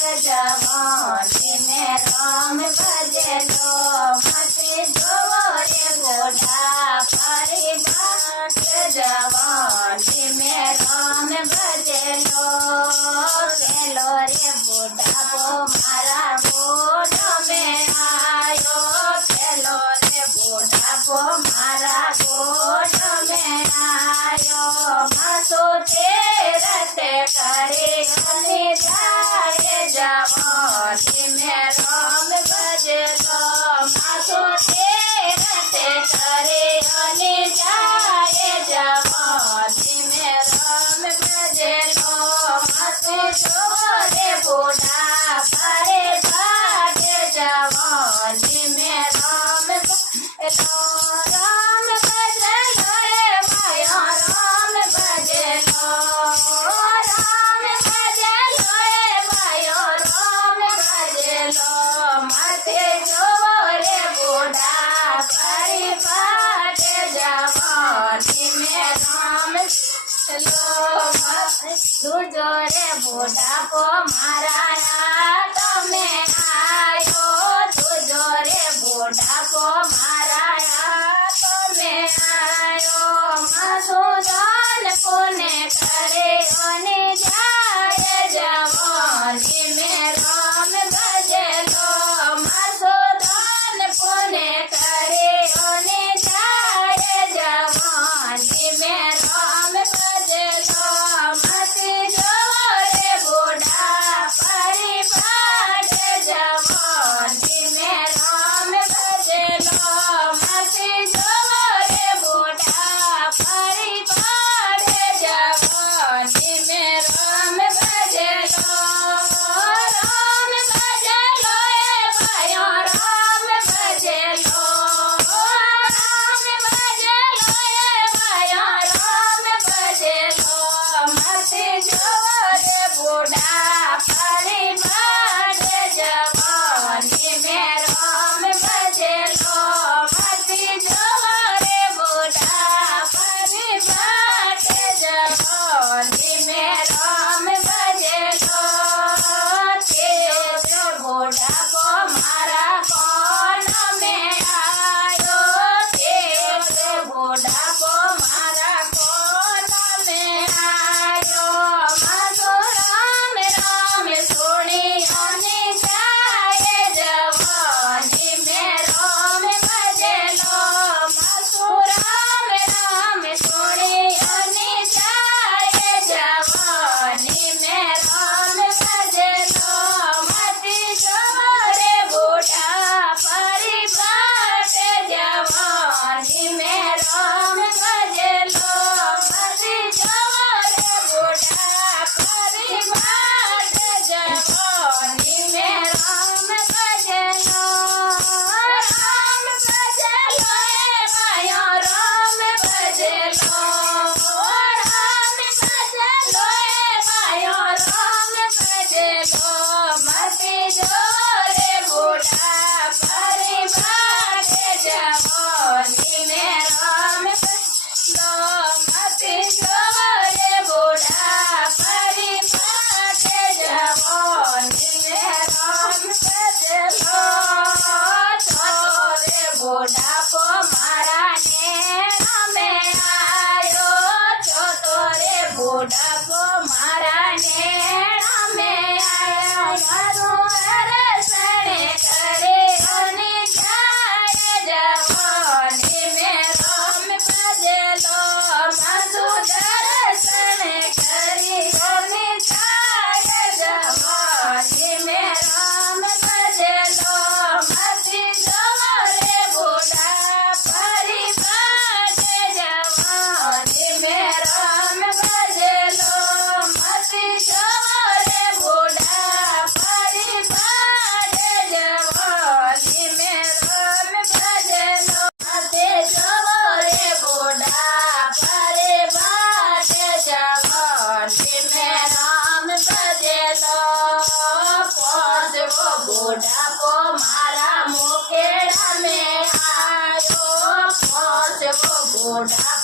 जवानी में राम भजलो मत जोवो रे बूढ़ा परिवार जवानी में राम भजलो पेलो रे बूढ़ा वो मारा गोद में आयो पेलो रे बूढ़ा वो मारा गोद में आयो मासो तेरत करे अली जाए जवानी में राम भजलो मासो तेरत करे अली जाए जवानी में राम भजलो मासो जोरे बूढ़ा परे भाग जवानी में राम भजलो राम भजलो रे माया राम भजलो राम भजलो रे माया राम भजलो माथे जोरे बूढ़ा परे भाग जवानी में राम तुझो रे बूढ़ा को माराया तमे आयो तुझो रे बूढ़ा को माराया तमे आयो मधुदान पुण्य करे अने जाए जवानी में राम भजलो मधुदान पुण्य करे अने जाए जवानी में राम भजलो मत जोरे बूढ़ा परिवार जवानी में राम भजलो मत जोरे बूढ़ा परिवार जवानी में राम भजलो राम भजलो ए भाइयों राम भजलो राम भजलो ए भाइयों राम भजलो मत जोरे बूढ़ा परिवार जवानी में राम भजलो मत जोरे बूढ़ा परिवार जवानी में राम भजलो तेज बूढ़ा को मारा कौन में आयो तेज बूढ़ा को मारा कौन में आयो मधु राम राम सोनी अने जाए जवानी में राम भजलो मधु राम राम सोनी अने जाए जवानी में राम भजलो मत जोरे बूढ़ा परिवार जवानी में राम भजलो मत जोरे बूढ़ा परिवार जवानी में राम भजलो राम भजलो ए माया राम भजलो राम भजलो ए माया राम भजलो मत जोरे बूढ़ा परिवार जवानी में राम भजलो मत जोरे बूढ़ा परिवार जवानी में राम भजलो छोरे बूढ़ा को मारा नैना में आयो छोरे बूढ़ा को मारा नैना में आया मारो अरसने करे अने जाए जवानी में राम भजलो मधु दर्शन करी अने जाए जवानी में राम भजलो मत जोरे बूढ़ा परिवार जवानी में राम भजलो मत जोरे बूढ़ा परिवार जवानी में राम भजलो मत जोरे बूढ़ा परिवार जवानी में राम भजलो पोसो बूढ़ा को मारा मुकेड़ा में आयो पोसो बूढ़ा